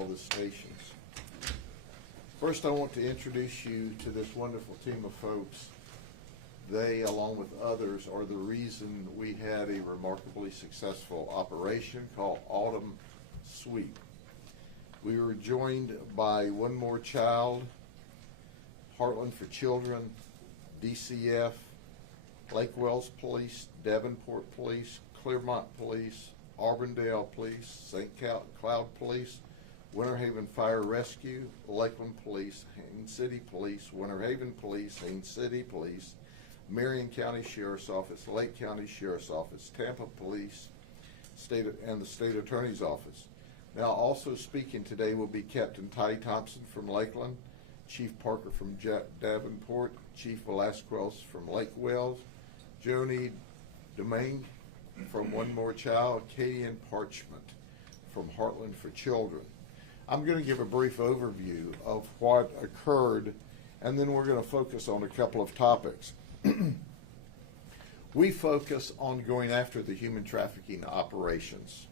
all the stations. First, I want to introduce you to this wonderful team of folks. They, along with others, are the reason we had a remarkably successful operation called Autumn Sweep. We were joined by One More Child, Heartland for Children, DCF, Lake Wells Police, Davenport Police, Clearmont Police, Auburndale Police, St. Cloud Police, Winter Haven Fire Rescue, Lakeland Police, Haines City Police, Winter Haven Police, Haines City Police, Marion County Sheriff's Office, Lake County Sheriff's Office, Tampa Police, and the State Attorney's Office. Now, also speaking today will be Captain Ty Thompson from Lakeland, Chief Parker from Davenport, Chief Velasquez from Lake Wells, Joni Domingue from One More Child, Katie and Parchment from Heartland for Children. I'm going to give a brief overview of what occurred, and then we're going to focus on a couple of topics. We focus on going after the human trafficking operations,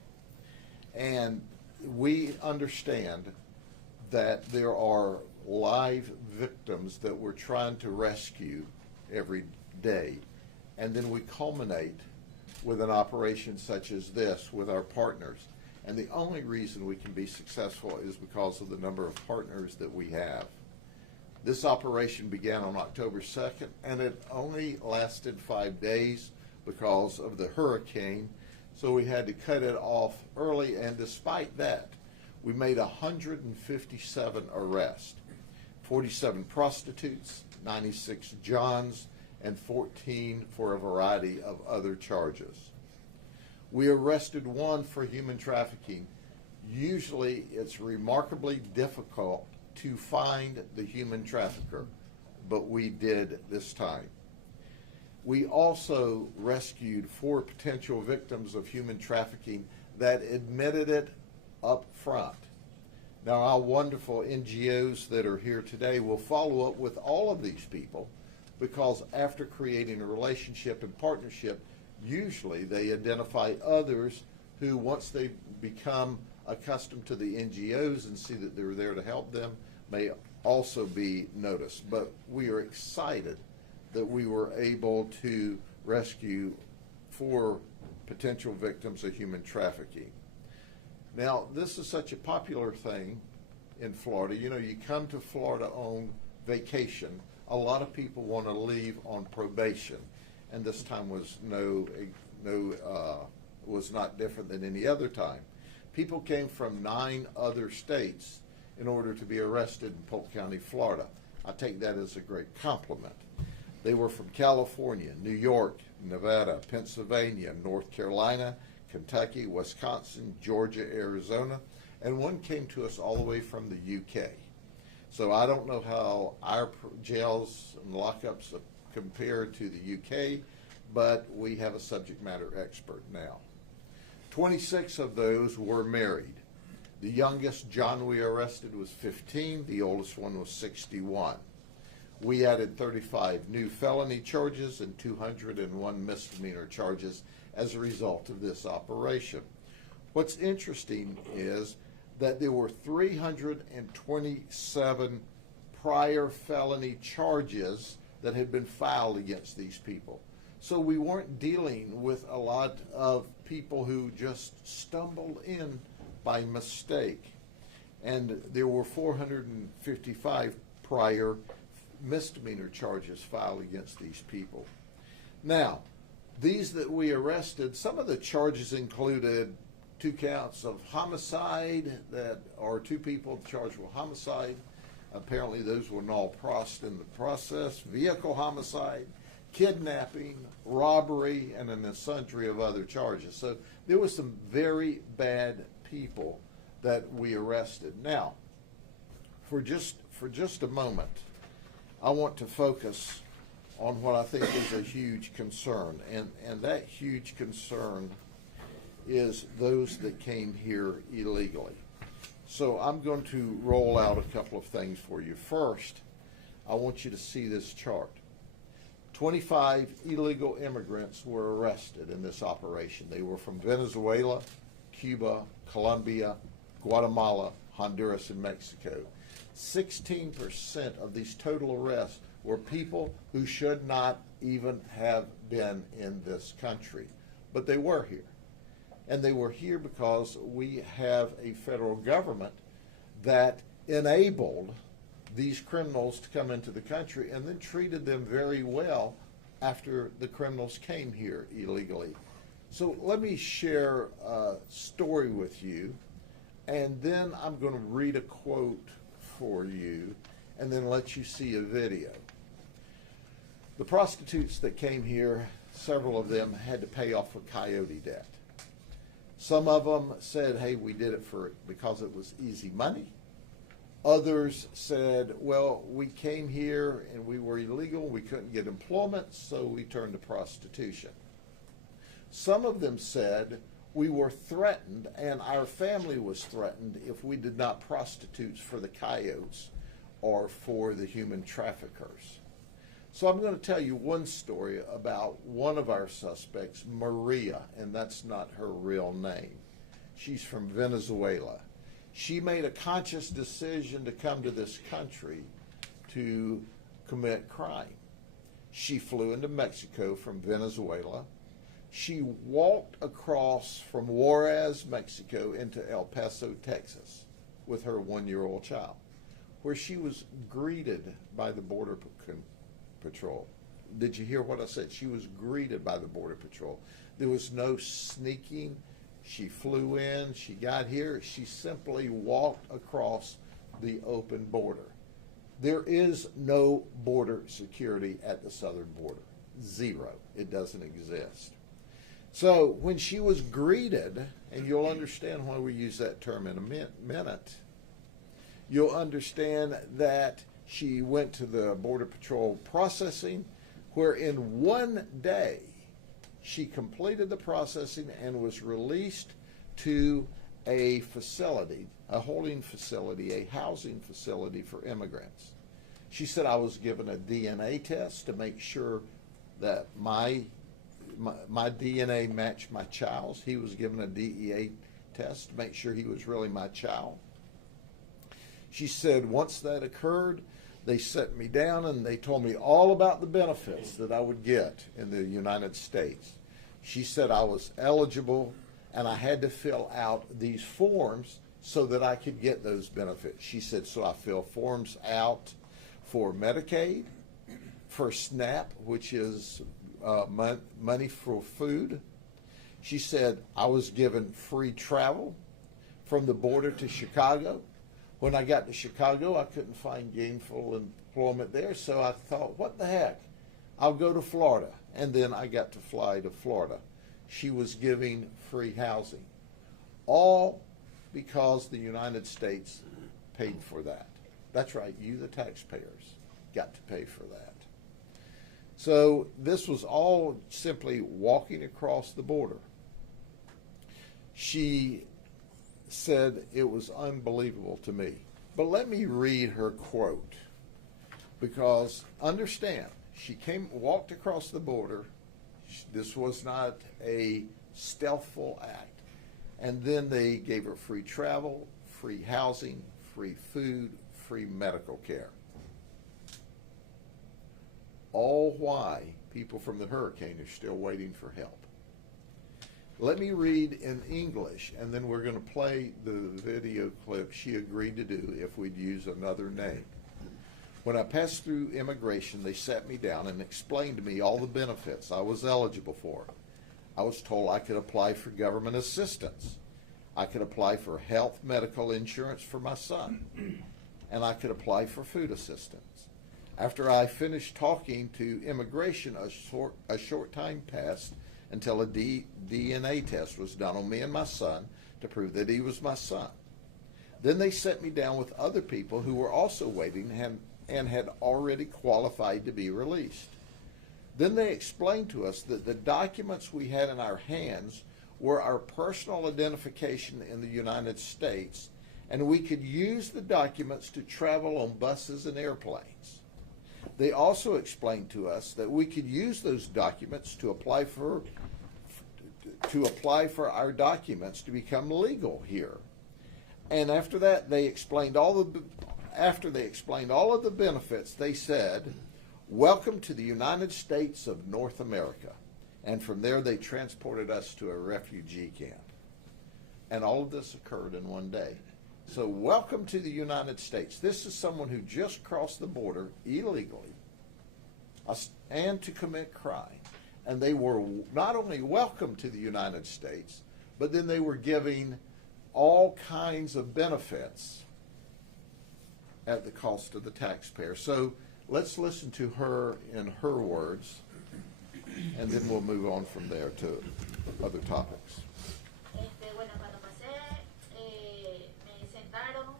and we understand that there are live victims that we're trying to rescue every day, and then we culminate with an operation such as this with our partners. And the only reason we can be successful is because of the number of partners that we have. This operation began on October 2nd, and it only lasted 5 days because of the hurricane, so we had to cut it off early, and despite that, we made 157 arrests, 47 prostitutes, 96 johns, and 14 for a variety of other charges. We arrested one for human trafficking. Usually it's remarkably difficult to find the human trafficker, but we did this time. We also rescued 4 potential victims of human trafficking that admitted it up front. Now, our wonderful NGOs that are here today will follow up with all of these people, because after creating a relationship and partnership, usually they identify others who, once they become accustomed to the NGOs and see that they're there to help them, may also be noticed. But we are excited that we were able to rescue 4 potential victims of human trafficking. Now, this is such a popular thing in Florida. You know, you come to Florida on vacation. A lot of people want to leave on probation, and this time was was not different than any other time. People came from 9 other states in order to be arrested in Polk County, Florida. I take that as a great compliment. They were from California, New York, Nevada, Pennsylvania, North Carolina, Kentucky, Wisconsin, Georgia, Arizona, and one came to us all the way from the UK. So I don't know how our jails and lockups compare to the UK, but we have a subject matter expert now. 26 of those were married. The youngest John we arrested was 15. The oldest one was 61. We added 35 new felony charges and 201 misdemeanor charges as a result of this operation. What's interesting is that there were 327 prior felony charges that had been filed against these people. So we weren't dealing with a lot of people who just stumbled in by mistake. And there were 455 prior misdemeanor charges filed against these people. Now, these that we arrested, some of the charges included 2 counts of homicide, that are 2 people charged with homicide. Apparently those were null prost in the process, vehicle homicide, kidnapping, robbery, and an sundry of other charges. So there was some very bad people that we arrested. Now, for just a moment, I want to focus on what I think is a huge concern, and that huge concern is those that came here illegally. So I'm going to roll out a couple of things for you. First, I want you to see this chart. 25 illegal immigrants were arrested in this operation. They were from Venezuela, Cuba, Colombia, Guatemala, Honduras, and Mexico. 16% of these total arrests were people who should not even have been in this country, but they were here. And they were here because we have a federal government that enabled these criminals to come into the country and then treated them very well after the criminals came here illegally. So let me share a story with you, and then I'm going to read a quote for you and then let you see a video. The prostitutes that came here, several of them had to pay off a coyote debt. Some of them said, hey, we did it because it was easy money. Others said, well, we came here and we were illegal, we couldn't get employment, so we turned to prostitution. Some of them said, we were threatened and our family was threatened if we did not prostitute for the coyotes or for the human traffickers. So I'm going to tell you one story about one of our suspects, Maria, and that's not her real name. She's from Venezuela. She made a conscious decision to come to this country to commit crime. She flew into Mexico from Venezuela. She walked across from Juarez, Mexico, into El Paso, Texas, with her one-year-old child, where she was greeted by the Border Patrol. Did you hear what I said? She was greeted by the Border Patrol. There was no sneaking. She flew in, she got here, she simply walked across the open border. There is no border security at the southern border. Zero. It doesn't exist. So when she was greeted, and you'll understand why we use that term in a minute, you'll understand that she went to the Border Patrol processing, where in one day she completed the processing and was released to a facility, a holding facility, a housing facility for immigrants. She said, I was given a DNA test to make sure that my DNA matched my child's. He was given a DEA test to make sure he was really my child. She said, once that occurred, they set me down and they told me all about the benefits that I would get in the United States. She said I was eligible and I had to fill out these forms so that I could get those benefits. She said, so I fill forms out for Medicaid, for SNAP, which is money for food. She said I was given free travel from the border to Chicago. When I got to Chicago, I couldn't find gainful employment there, so I thought, what the heck? I'll go to Florida. And then I got to fly to Florida. She was giving free housing. All because the United States paid for that. That's right, you, the taxpayers, got to pay for that. So this was all simply walking across the border. She said it was unbelievable to me. But let me read her quote, because understand, she walked across the border. This was not a stealthful act. And then they gave her free travel, free housing, free food, free medical care. All why people from the hurricane are still waiting for help. Let me read in English, and then we're going to play the video clip she agreed to do if we'd use another name. When I passed through immigration, they sat me down and explained to me all the benefits I was eligible for. I was told I could apply for government assistance. I could apply for health medical insurance for my son, and I could apply for food assistance. After I finished talking to immigration, a short time passed until a DNA test was done on me and my son to prove that he was my son. Then they set me down with other people who were also waiting and had already qualified to be released. Then they explained to us that the documents we had in our hands were our personal identification in the United States, and we could use the documents to travel on buses and airplanes. They also explained to us that we could use those documents to apply for our documents to become legal here. And after that, they explained after they explained all of the benefits, they said, "Welcome to the United States of North America." And from there, they transported us to a refugee camp. And all of this occurred in one day. So welcome to the United States. This is someone who just crossed the border illegally and to commit crime. And they were not only welcome to the United States, but then they were giving all kinds of benefits at the cost of the taxpayer. So let's listen to her in her words, and then we'll move on from there to other topics. Bueno, cuando pasé, me sentaron,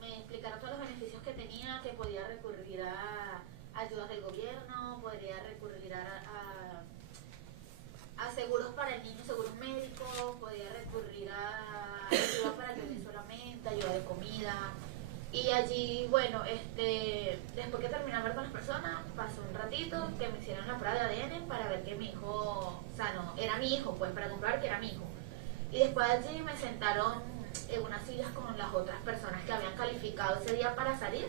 me explicaron todos los beneficios que tenía, que podía recurrir a ayudas del gobierno, podría recurrir a seguros para el niño, seguros médicos, podía recurrir a ayuda para el bebé solamente, ayuda de comida. Y allí, bueno, después que terminé de hablar con las personas, pasó un ratito que me hicieron la prueba de ADN para ver que mi hijo, o sea, no, era mi hijo, pues para comprobar que era mi hijo. Y después allí me sentaron en unas sillas con las otras personas que habían calificado ese día para salir.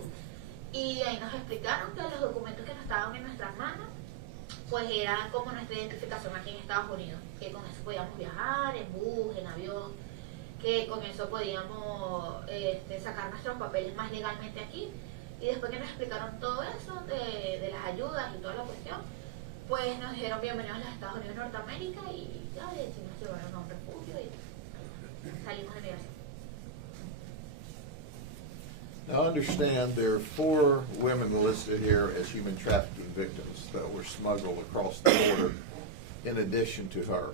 Y ahí nos explicaron que los documentos que no estaban en nuestras manos, pues era como nuestra identificación aquí en Estados Unidos, que con eso podíamos viajar en bus, en avión, que con eso podíamos sacar nuestros papeles más legalmente aquí. Y después que nos explicaron todo eso de las ayudas y toda la cuestión, pues nos dijeron bienvenidos a los Estados Unidos de Norteamérica y ya decidimos llevarnos a un refugio y salimos de migración. Now understand there are 4 women listed here as human trafficking victims that were smuggled across the border in addition to her.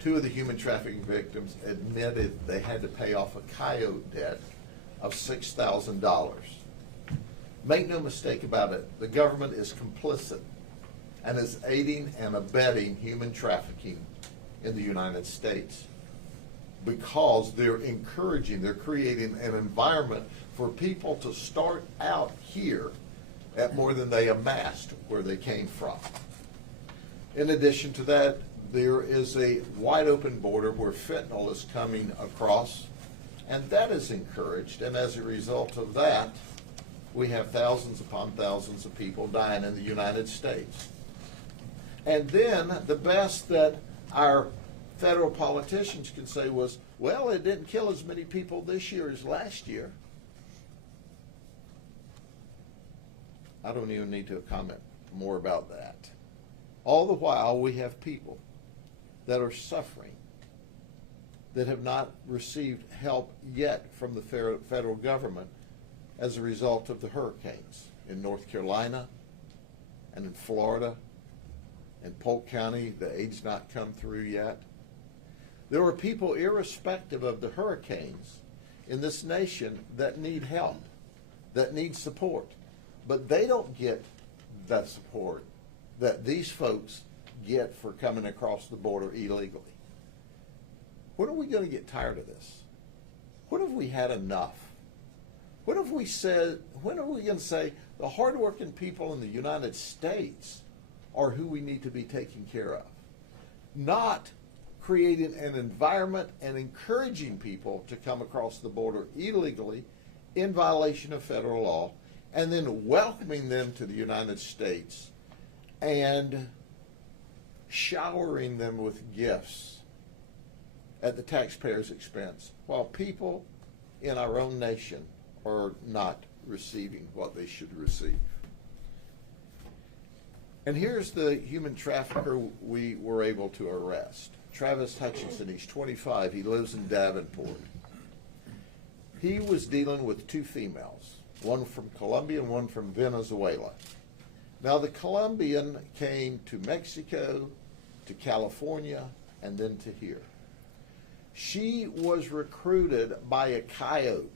2 of the human trafficking victims admitted they had to pay off a coyote debt of $6,000. Make no mistake about it, the government is complicit and is aiding and abetting human trafficking in the United States because they're creating an environment for people to start out here at more than they amassed where they came from. In addition to that, there is a wide open border where fentanyl is coming across, and that is encouraged. And as a result of that, we have thousands upon thousands of people dying in the United States. And then the best that our federal politicians can say was, well, it didn't kill as many people this year as last year. I don't even need to comment more about that. All the while, we have people that are suffering, that have not received help yet from the federal government as a result of the hurricanes in North Carolina and in Florida. In Polk County, the aid's not come through yet. There are people, irrespective of the hurricanes, in this nation that need help, that need support. But they don't get that support that these folks get for coming across the border illegally. When are we going to get tired of this? When have we had enough? When are we going to say the hardworking people in the United States are who we need to be taking care of? Not creating an environment and encouraging people to come across the border illegally in violation of federal law, and then welcoming them to the United States and showering them with gifts at the taxpayer's expense, while people in our own nation are not receiving what they should receive. And here's the human trafficker we were able to arrest. Travis Hutchinson, he's 25, he lives in Davenport. He was dealing with 2 females, one from Colombia and one from Venezuela. Now the Colombian came to Mexico, to California, and then to here. She was recruited by a coyote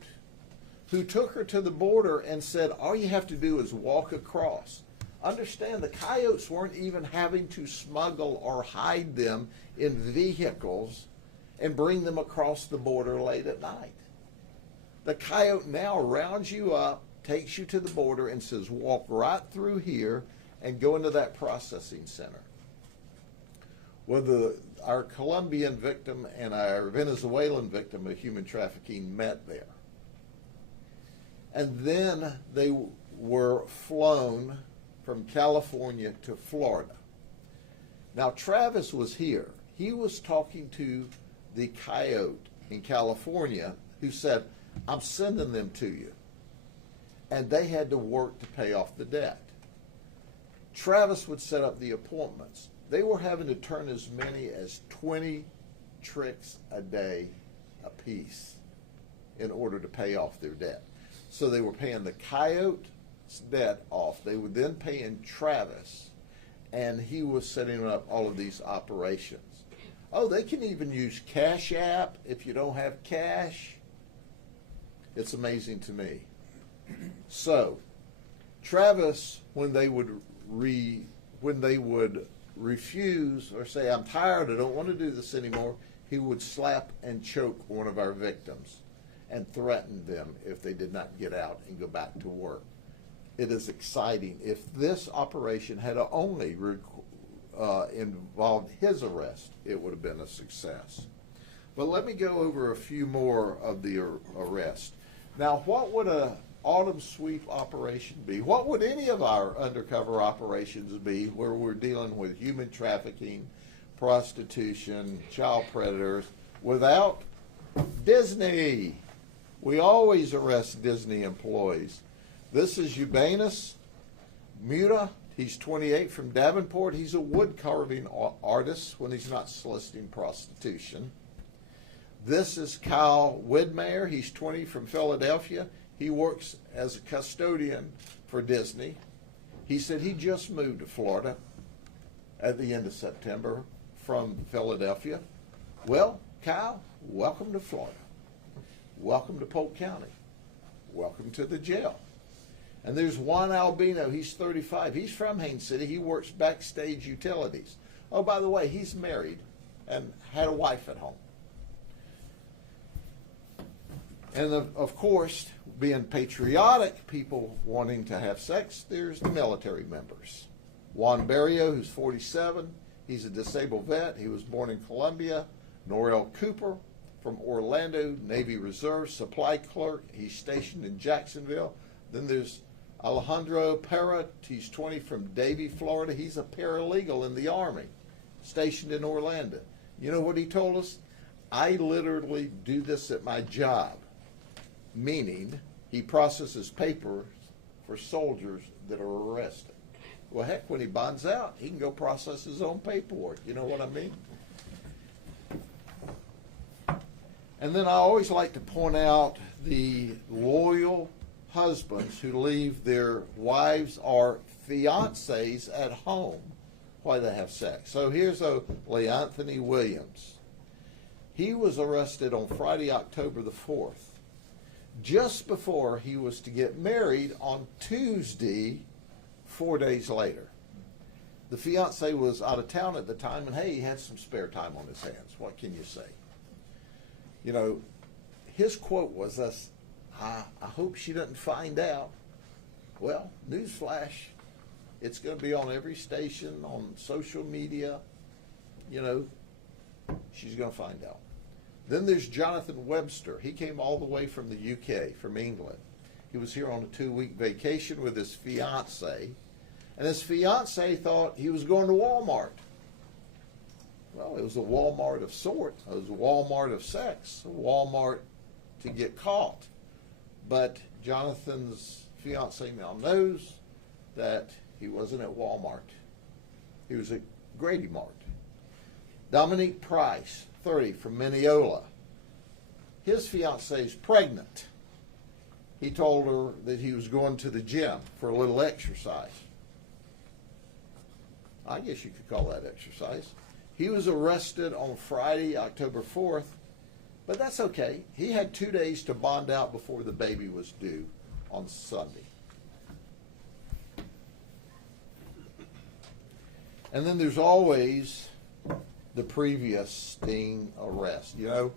who took her to the border and said, all you have to do is walk across. Understand, the coyotes weren't even having to smuggle or hide them in vehicles and bring them across the border late at night. The coyote now rounds you up, takes you to the border, and says, walk right through here and go into that processing center. Well, our Colombian victim and our Venezuelan victim of human trafficking met there. And then they were flown from California to Florida. Now, Travis was here. He was talking to the coyote in California who said, I'm sending them to you. And they had to work to pay off the debt. Travis would set up the appointments. They were having to turn as many as 20 tricks a day apiece in order to pay off their debt. So they were paying the coyote's debt off. They were then paying Travis, and he was setting up all of these operations. Oh, they can even use Cash App if you don't have cash. It's amazing to me. So, Travis, when they would refuse or say, I'm tired, I don't want to do this anymore, he would slap and choke one of our victims and threaten them if they did not get out and go back to work. It is exciting. If this operation had only involved his arrest, it would have been a success. But let me go over a few more of the arrests. Now, what would an autumn sweep operation be? What would any of our undercover operations be where we're dealing with human trafficking, prostitution, child predators, without Disney? We always arrest Disney employees. This is Eubanus Muta. He's 28 from Davenport. He's a wood carving artist when he's not soliciting prostitution. This is Kyle Widmeyer. He's 20 from Philadelphia. He works as a custodian for Disney. He said he just moved to Florida at the end of September from Philadelphia. Well, Kyle, welcome to Florida. Welcome to Polk County. Welcome to the jail. And there's Juan Albino. He's 35. He's from Haines City. He works backstage utilities. Oh, by the way, he's married and had a wife at home. And of course, being patriotic, people wanting to have sex, there's the military members. Juan Barrio, who's 47, he's a disabled vet. He was born in Colombia. Norrell Cooper from Orlando, Navy Reserve, supply clerk. He's stationed in Jacksonville. Then there's Alejandro Parra. He's 20 from Davie, Florida. He's a paralegal in the Army, stationed in Orlando. You know what he told us? I literally do this at my job. Meaning, he processes papers for soldiers that are arrested. Well, heck, when he bonds out, he can go process his own paperwork. You know what I mean? And then I always like to point out the loyal husbands who leave their wives or fiancés at home while they have sex. So here's Leanthony Williams. He was arrested on Friday, October the 4th. Just before he was to get married on Tuesday, 4 days later. The fiance was out of town at the time, and hey, he had some spare time on his hands. What can you say? You know, his quote was, I hope she doesn't find out. Well, newsflash, it's going to be on every station, on social media. You know, she's going to find out. Then there's Jonathan Webster. He came all the way from the UK, from England. He was here on a 2-week vacation with his fiancée, and his fiancée thought he was going to Walmart. Well, it was a Walmart of sorts. It was a Walmart of sex, a Walmart to get caught. But Jonathan's fiancée now knows that he wasn't at Walmart. He was at Grady Mart. Dominique Price, 30, from Mineola. His fiancée is pregnant. He told her that he was going to the gym for a little exercise. I guess you could call that exercise. He was arrested on Friday, October 4th, but that's okay. He had 2 days to bond out before the baby was due on Sunday. And then there's always the previous sting arrest. You know,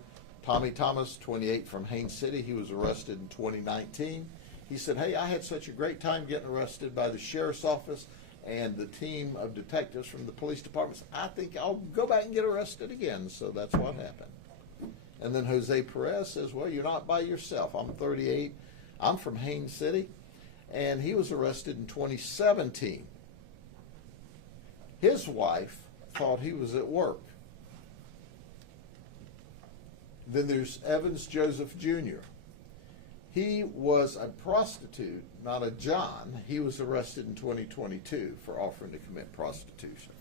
Tommy Thomas, 28, from Haines City, he was arrested in 2019. He said, hey, I had such a great time getting arrested by the sheriff's office. And the team of detectives from the police department said, I think I'll go back and get arrested again. So that's what happened. And then Jose Perez says, well, you're not by yourself. I'm 38. I'm from Haines City. And he was arrested in 2017. His wife thought he was at work. Then there's Evans Joseph Jr. He was a prostitute, not a John. He was arrested in 2022 for offering to commit prostitution.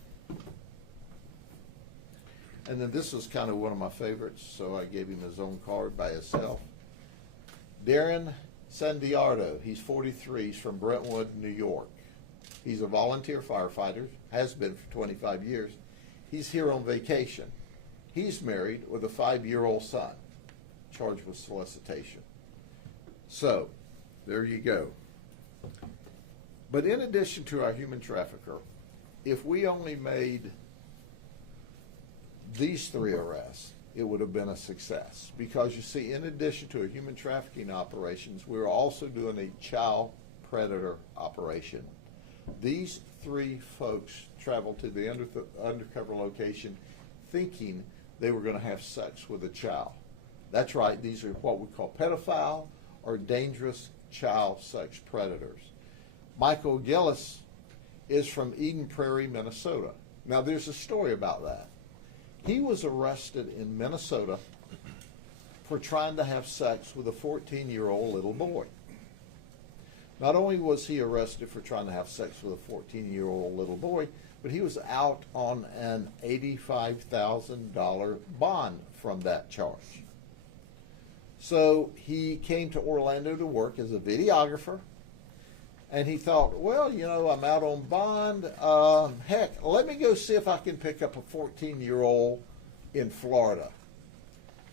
And then this was kind of one of my favorites, so I gave him his own card by himself. Darren Santiago, he's 43, he's from Brentwood, New York. He's a volunteer firefighter, has been for 25 years. He's here on vacation. He's married with a 5-year-old son, charged with solicitation. So, there you go. But in addition to our human trafficker, if we only made these 3 arrests, it would have been a success. Because you see, in addition to a human trafficking operations, we're also doing a child predator operation. These 3 folks traveled to the undercover location thinking they were going to have sex with a child. That's right, these are what we call pedophile or dangerous child sex predators. Michael Gillis is from Eden Prairie, Minnesota. Now there's a story about that. He was arrested in Minnesota for trying to have sex with a 14-year-old little boy. Not only was he arrested for trying to have sex with a 14-year-old little boy, but he was out on an $85,000 bond from that charge. So he came to Orlando to work as a videographer, and he thought, well, you know, I'm out on bond. Heck, let me go see if I can pick up a 14-year-old in Florida.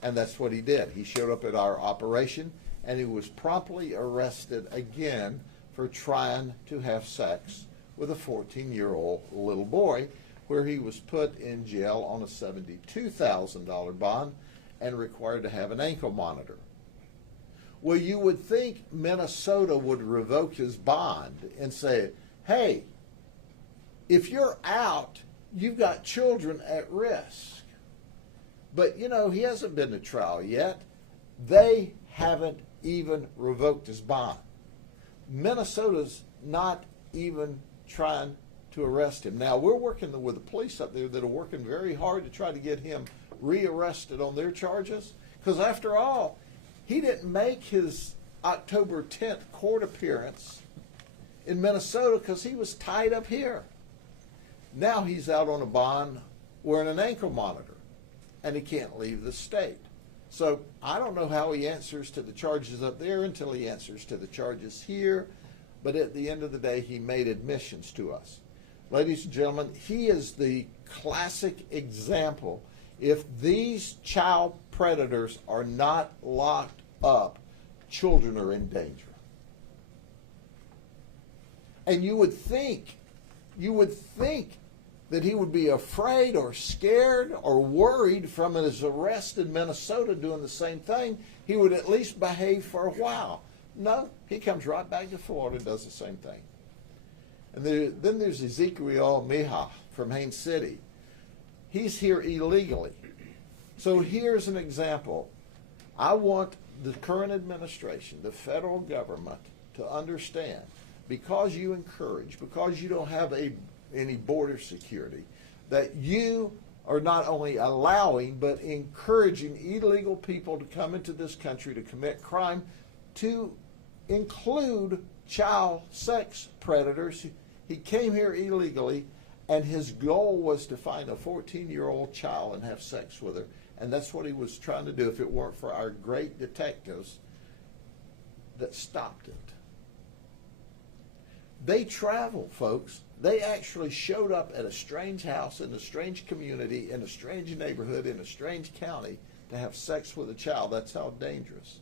And that's what he did. He showed up at our operation, and he was promptly arrested again for trying to have sex with a 14-year-old little boy, where he was put in jail on a $72,000 bond and required to have an ankle monitor. Well, you would think Minnesota would revoke his bond and say, hey, if you're out, you've got children at risk. But, you know, he hasn't been to trial yet. They haven't even revoked his bond. Minnesota's not even trying to arrest him. Now, we're working with the police up there that are working very hard to try to get him rearrested on their charges. Because after all, he didn't make his October 10th court appearance in Minnesota because he was tied up here. Now he's out on a bond wearing an ankle monitor, and he can't leave the state. So I don't know how he answers to the charges up there until he answers to the charges here. But at the end of the day, he made admissions to us. Ladies and gentlemen, he is the classic example. If these child predators are not locked up, children are in danger. And you would think that he would be afraid or scared or worried from his arrest in Minnesota doing the same thing. He would at least behave for a while. No, he comes right back to Florida and does the same thing. And then there's Ezekiel Mija from Haines City. He's here illegally. So here's an example. I want the current administration, the federal government, to understand, because you encourage, because you don't have any border security, that you are not only allowing but encouraging illegal people to come into this country to commit crime, to include child sex predators. He came here illegally, and his goal was to find a 14-year-old child and have sex with her. And that's what he was trying to do if it weren't for our great detectives that stopped it. They travel, folks. They actually showed up at a strange house in a strange community, in a strange neighborhood, in a strange county to have sex with a child. That's how dangerous.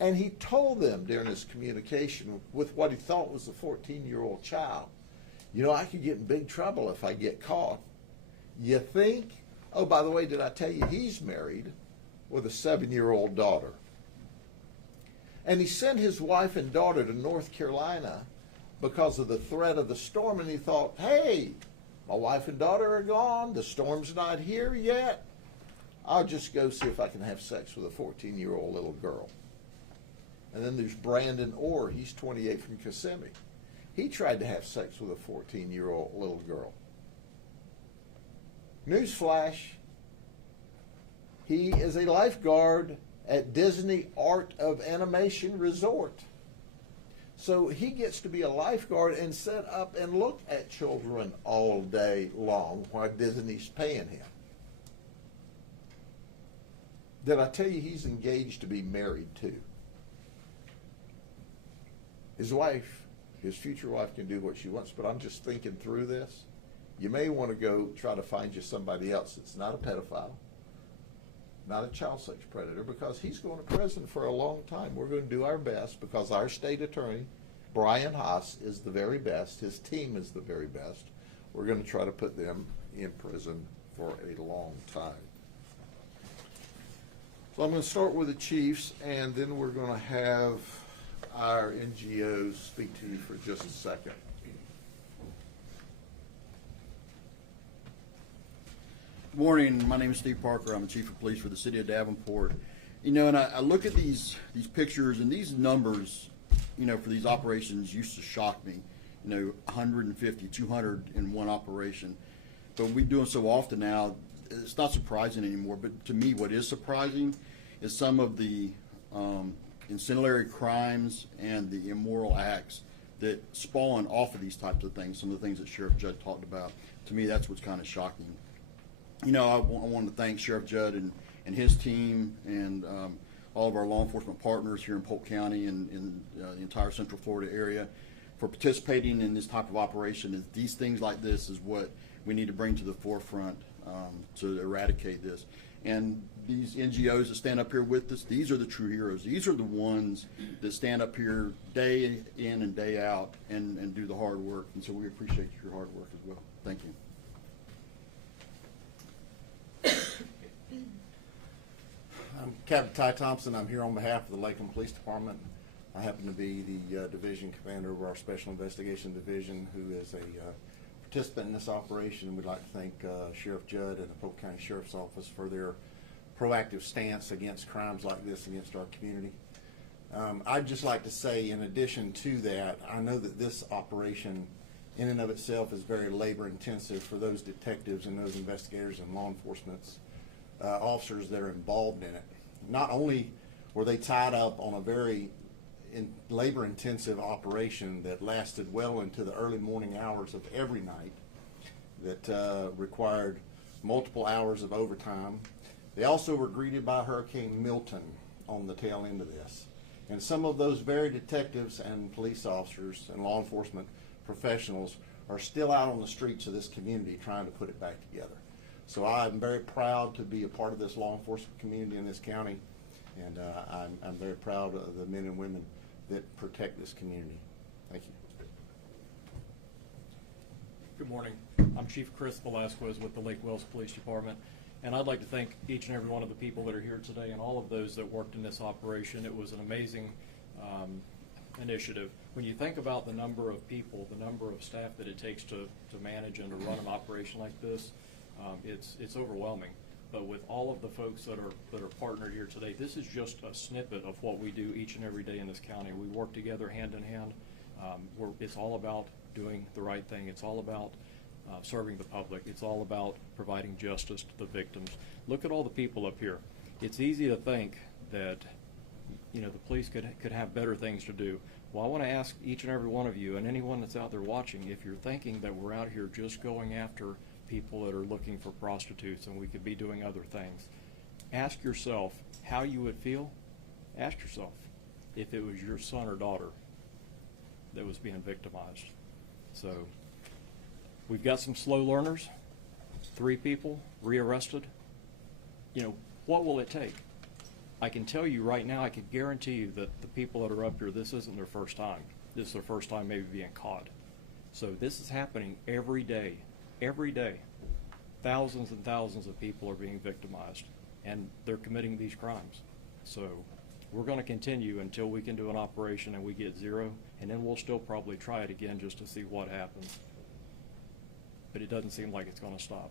And he told them during his communication with what he thought was a 14-year-old child, you know, I could get in big trouble if I get caught. You think? Oh, by the way, did I tell you he's married with a 7-year-old daughter? And he sent his wife and daughter to North Carolina because of the threat of the storm, and he thought, hey, my wife and daughter are gone, the storm's not here yet, I'll just go see if I can have sex with a 14-year-old little girl. And then there's Brandon Orr, he's 28 from Kissimmee. He tried to have sex with a 14-year-old little girl. Newsflash, he is a lifeguard at Disney Art of Animation Resort. So he gets to be a lifeguard and sit up and look at children all day long while Disney's paying him. Did I tell you he's engaged to be married too? His wife, his future wife, can do what she wants, but I'm just thinking through this. You may want to go try to find you somebody else that's not a pedophile, not a child sex predator, because he's going to prison for a long time. We're going to do our best, because our state attorney, Brian Haas, is the very best. His team is the very best. We're going to try to put them in prison for a long time. So I'm going to start with the chiefs, and then we're going to have our NGOs speak to you for just a second. Good morning. My name is Steve Parker. I'm the Chief of Police for the City of Davenport. You know, and I look at these pictures, and these numbers, you know, for these operations used to shock me. You know, 150, 200 in one operation. But we do them so often now, it's not surprising anymore. But to me, what is surprising is some of the ancillary crimes and the immoral acts that spawn off of these types of things, some of the things that Sheriff Judd talked about. To me, that's what's kind of shocking. You know, I want to thank Sheriff Judd and his team and all of our law enforcement partners here in Polk County and in the entire Central Florida area for participating in this type of operation. These things like this is what we need to bring to the forefront to eradicate this. And these NGOs that stand up here with us, these are the true heroes. These are the ones that stand up here day in and day out and do the hard work. And so we appreciate your hard work as well. Thank you. I'm Captain Ty Thompson. I'm here on behalf of the Lakeland Police Department. I happen to be the division commander of our Special Investigation Division, who is a participant in this operation. And we'd like to thank Sheriff Judd and the Polk County Sheriff's Office for their proactive stance against crimes like this against our community. I'd just like to say, in addition to that, I know that this operation in and of itself is very labor intensive for those detectives and those investigators and law enforcement officers that are involved in it. Not only were they tied up on a very labor intensive operation that lasted well into the early morning hours of every night, that required multiple hours of overtime, they also were greeted by Hurricane Milton on the tail end of this. And some of those very detectives and police officers and law enforcement professionals are still out on the streets of this community trying to put it back together. So I'm very proud to be a part of this law enforcement community in this county, and I'm very proud of the men and women that protect this community. Thank you. Good morning. I'm Chief Chris Velasquez with the Lake Wells Police Department, and I'd like to thank each and every one of the people that are here today and all of those that worked in this operation. It was an amazing initiative. When you think about the number of people, the number of staff that it takes to manage and to run an operation like this, it's overwhelming. But with all of the folks that are partnered here today, this is just a snippet of what we do each and every day in this county. We work together hand in hand. It's all about doing the right thing. It's all about serving the public. It's all about providing justice to the victims. Look at all the people up here. It's easy to think that, you know, the police could have better things to do. Well, I want to ask each and every one of you and anyone that's out there watching, if you're thinking that we're out here just going after people that are looking for prostitutes and we could be doing other things, ask yourself how you would feel. Ask yourself if it was your son or daughter that was being victimized. So we've got some slow learners, 3 people rearrested. You know, what will it take? I can tell you right now, I can guarantee you that the people that are up here, this isn't their first time. This is their first time maybe being caught. So this is happening every day. Every day, thousands and thousands of people are being victimized, and they're committing these crimes. So We're going to continue until we can do an operation and we get 0, and then we'll still probably try it again just to see what happens. But it doesn't seem like it's going to stop.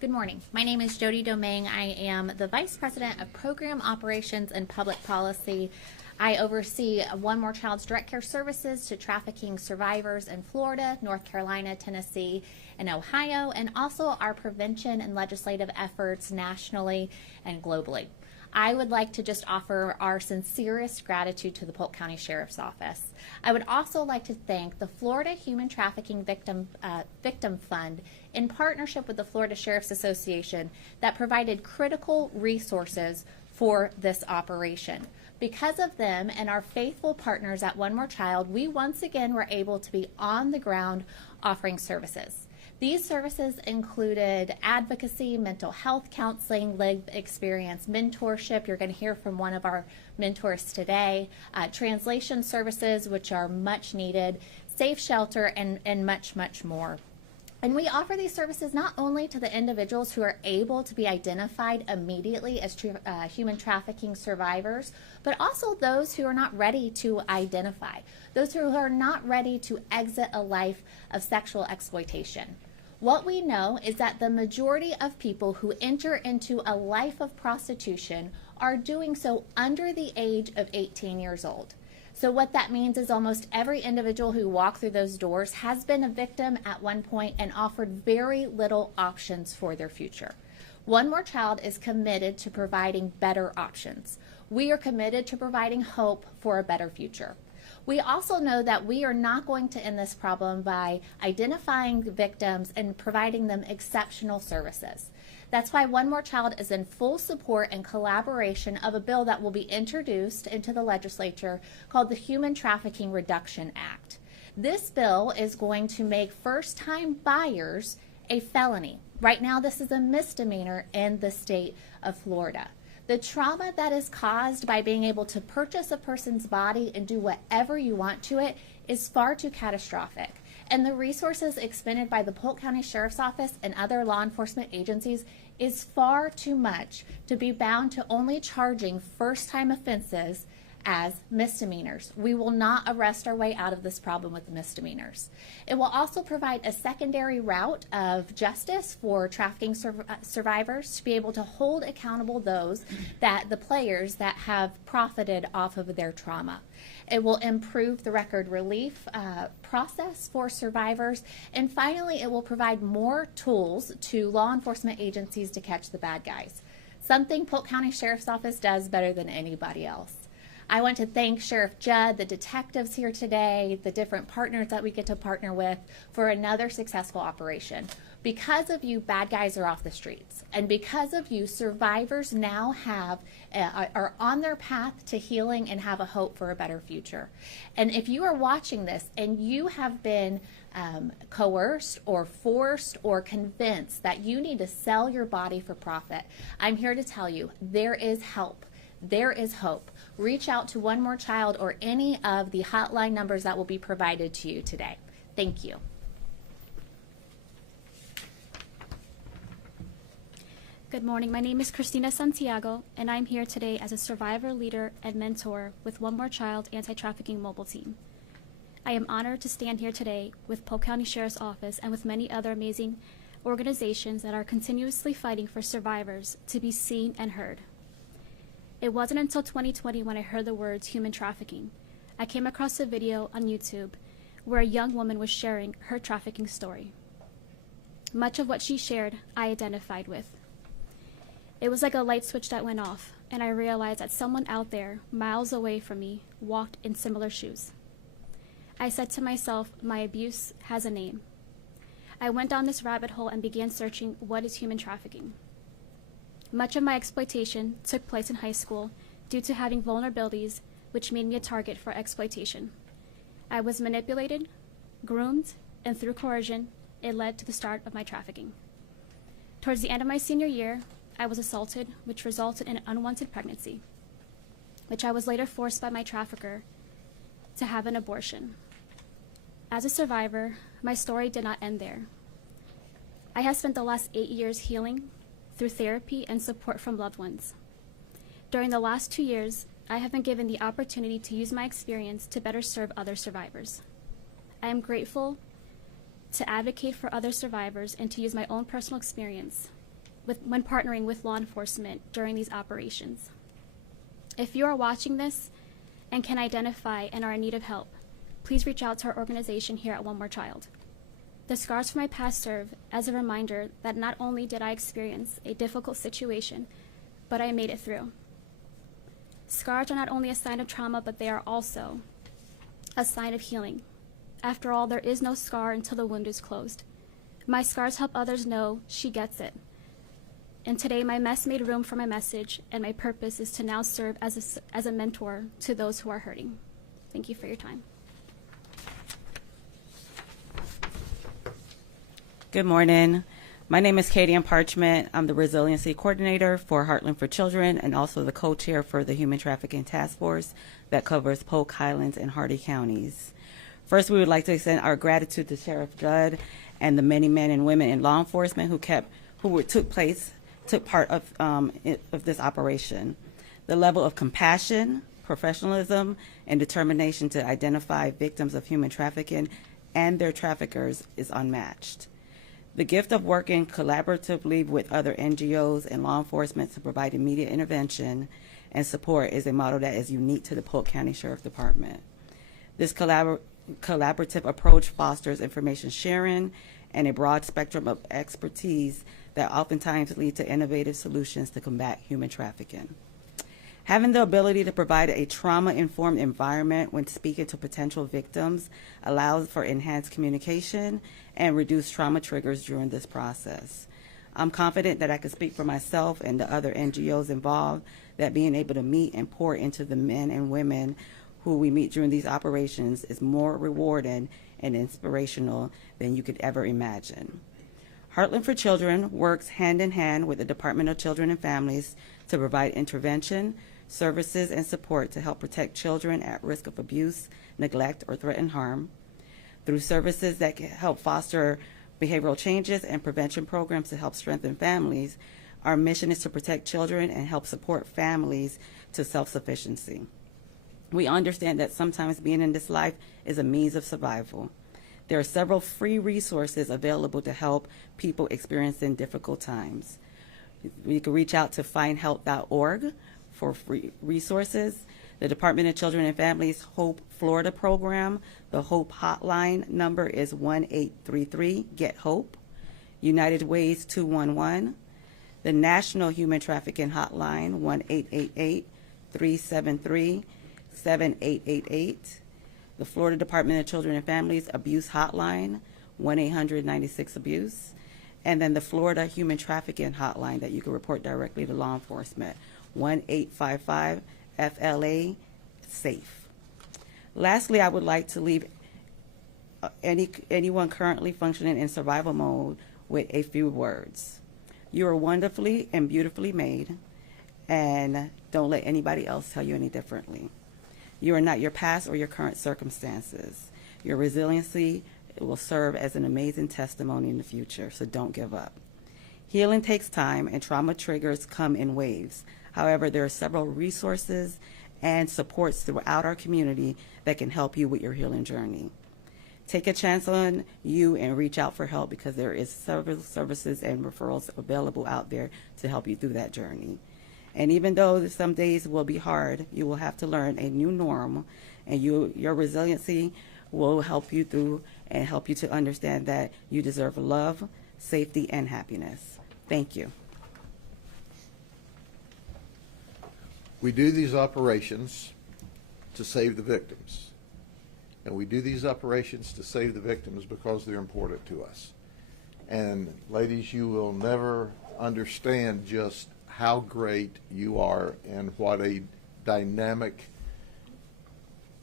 Good morning. My name is Jody Domingue. I am the Vice President of Program Operations and Public Policy. I oversee One More Child's direct care services to trafficking survivors in Florida, North Carolina, Tennessee, and Ohio, and also our prevention and legislative efforts nationally and globally. I would like to just offer our sincerest gratitude to the Polk County Sheriff's Office. I would also like to thank the Florida Human Trafficking Victim Fund in partnership with the Florida Sheriff's Association that provided critical resources for this operation. Because of them and our faithful partners at One More Child, we once again were able to be on the ground offering services. These services included advocacy, mental health counseling, lived experience mentorship. You're going to hear from one of our mentors today. Translation services, which are much needed, safe shelter, and much, much more. And we offer these services not only to the individuals who are able to be identified immediately as human trafficking survivors, but also those who are not ready to identify, those who are not ready to exit a life of sexual exploitation. What we know is that the majority of people who enter into a life of prostitution are doing so under the age of 18 years old. So what that means is almost every individual who walked through those doors has been a victim at one point and offered very little options for their future. One More Child is committed to providing better options. We are committed to providing hope for a better future. We also know that we are not going to end this problem by identifying victims and providing them exceptional services. That's why One More Child is in full support and collaboration of a bill that will be introduced into the legislature called the Human Trafficking Reduction Act. This bill is going to make first-time buyers a felony. Right now, this is a misdemeanor in the state of Florida. The trauma that is caused by being able to purchase a person's body and do whatever you want to it is far too catastrophic. And the resources expended by the Polk County Sheriff's Office and other law enforcement agencies is far too much to be bound to only charging first-time offenses as misdemeanors. We will not arrest our way out of this problem with misdemeanors. It will also provide a secondary route of justice for trafficking survivors to be able to hold accountable those the players that have profited off of their trauma. It will improve the record relief process for survivors. And finally, it will provide more tools to law enforcement agencies to catch the bad guys, something Polk County Sheriff's Office does better than anybody else. I want to thank Sheriff Judd, the detectives here today, the different partners that we get to partner with for another successful operation. Because of you, bad guys are off the streets. And because of you, survivors now are on their path to healing and have a hope for a better future. And if you are watching this and you have been coerced or forced or convinced that you need to sell your body for profit, I'm here to tell you there is help. There is hope. Reach out to One More Child or any of the hotline numbers that will be provided to you today. Thank you. Good morning. My name is Christina Santiago, and I'm here today as a survivor, leader, and mentor with One More Child Anti-Trafficking Mobile Team. I am honored to stand here today with Polk County Sheriff's Office and with many other amazing organizations that are continuously fighting for survivors to be seen and heard. It wasn't until 2020 when I heard the words human trafficking. I came across a video on YouTube where a young woman was sharing her trafficking story. Much of what she shared, I identified with. It was like a light switch that went off, and I realized that someone out there, miles away from me, walked in similar shoes. I said to myself, my abuse has a name. I went down this rabbit hole and began searching what is human trafficking. Much of my exploitation took place in high school due to having vulnerabilities which made me a target for exploitation. I was manipulated, groomed, and through coercion, it led to the start of my trafficking. Towards the end of my senior year, I was assaulted, which resulted in an unwanted pregnancy, which I was later forced by my trafficker to have an abortion. As a survivor, my story did not end there. I have spent the last 8 years healing through therapy and support from loved ones. During the last 2 years, I have been given the opportunity to use my experience to better serve other survivors. I am grateful to advocate for other survivors and to use my own personal experience when partnering with law enforcement during these operations. If you are watching this and can identify and are in need of help, please reach out to our organization here at One More Child. The scars from my past serve as a reminder that not only did I experience a difficult situation, but I made it through. Scars are not only a sign of trauma, but they are also a sign of healing. After all, there is no scar until the wound is closed. My scars help others know she gets it. And today, my mess made room for my message, and my purpose is to now serve as a mentor to those who are hurting. Thank you for your time. Good morning. My name is Katie Parchment. I'm the Resiliency Coordinator for Heartland for Children and also the co-chair for the Human Trafficking Task Force that covers Polk, Highlands, and Hardy counties. First, we would like to extend our gratitude to Sheriff Judd and the many men and women in law enforcement who took part of this operation. The level of compassion, professionalism, and determination to identify victims of human trafficking and their traffickers is unmatched. The gift of working collaboratively with other NGOs and law enforcement to provide immediate intervention and support is a model that is unique to the Polk County Sheriff Department. This collaborative approach fosters information sharing and a broad spectrum of expertise that oftentimes lead to innovative solutions to combat human trafficking. Having the ability to provide a trauma-informed environment when speaking to potential victims allows for enhanced communication and reduced trauma triggers during this process. I'm confident that I can speak for myself and the other NGOs involved that being able to meet and pour into the men and women who we meet during these operations is more rewarding and inspirational than you could ever imagine. Heartland for Children works hand in hand with the Department of Children and Families to provide intervention, services, and support to help protect children at risk of abuse, neglect, or threatened harm. Through services that can help foster behavioral changes and prevention programs to help strengthen families, our mission is to protect children and help support families to self-sufficiency. We understand that sometimes being in this life is a means of survival. There are several free resources available to help people experiencing difficult times. You can reach out to findhelp.org for free resources. The Department of Children and Families Hope Florida program, the Hope hotline number is 1-833-GET-HOPE. United Ways 211. The National Human Trafficking Hotline, 1-888-373-7888. The Florida Department of Children and Families Abuse Hotline, 1-800-96-ABUSE. And then the Florida Human Trafficking Hotline that you can report directly to law enforcement, 1-855-FLA-SAFE. Lastly, I would like to leave anyone currently functioning in survival mode with a few words. You are wonderfully and beautifully made, and don't let anybody else tell you any differently. You are not your past or your current circumstances. Your resiliency will serve as an amazing testimony in the future, so don't give up. Healing takes time, and trauma triggers come in waves. However, there are several resources and supports throughout our community that can help you with your healing journey. Take a chance on you and reach out for help, because there is several services and referrals available out there to help you through that journey. And even though some days will be hard, you will have to learn a new norm, and your resiliency will help you through and help you to understand that you deserve love, safety, and happiness. Thank you. We do these operations to save the victims. And we do these operations to save the victims because they're important to us. And ladies, you will never understand just how great you are and what a dynamic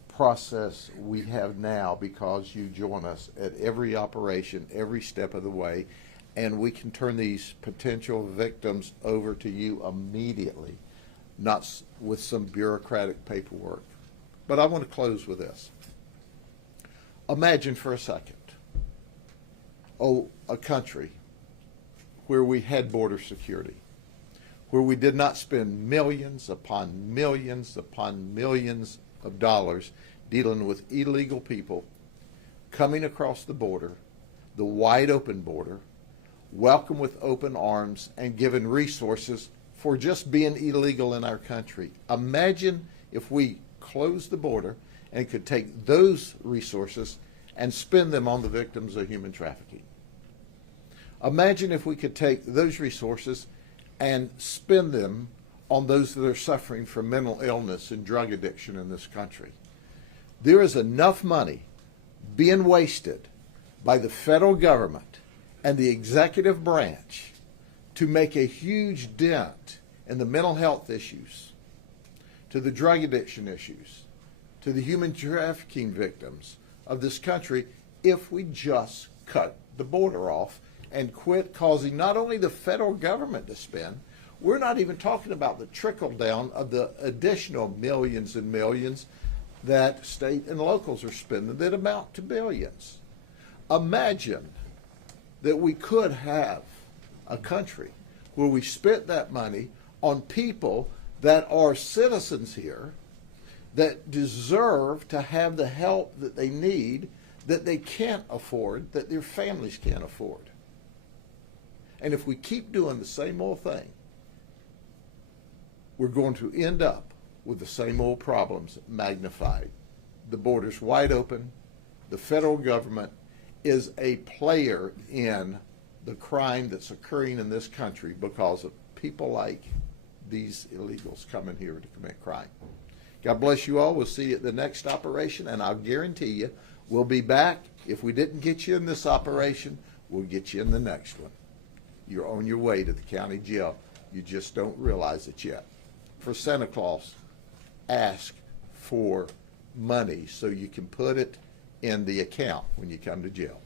process we have now, because you join us at every operation, every step of the way, and we can turn these potential victims over to you immediately, not with some bureaucratic paperwork. But I want to close with this. Imagine for a second, a country where we had border security, where we did not spend millions upon millions upon millions of dollars dealing with illegal people coming across the border, the wide open border, welcome with open arms, and given resources for just being illegal in our country. Imagine if we closed the border and could take those resources and spend them on the victims of human trafficking. Imagine if we could take those resources and spend them on those that are suffering from mental illness and drug addiction in this country. There is enough money being wasted by the federal government and the executive branch to make a huge dent in the mental health issues, to the drug addiction issues, to the human trafficking victims of this country if we just cut the border off and quit causing not only the federal government to spend, we're not even talking about the trickle down of the additional millions and millions that state and locals are spending that amount to billions. Imagine that we could have a country where we spent that money on people that are citizens here that deserve to have the help that they need, that they can't afford, that their families can't afford. And if we keep doing the same old thing, we're going to end up with the same old problems magnified. The border's wide open. The federal government is a player in the crime that's occurring in this country because of people like these illegals coming here to commit crime. God bless you all. We'll see you at the next operation, and I'll guarantee you we'll be back. If we didn't get you in this operation, we'll get you in the next one. You're on your way to the county jail. You just don't realize it yet. For Santa Claus, ask for money so you can put it in the account when you come to jail.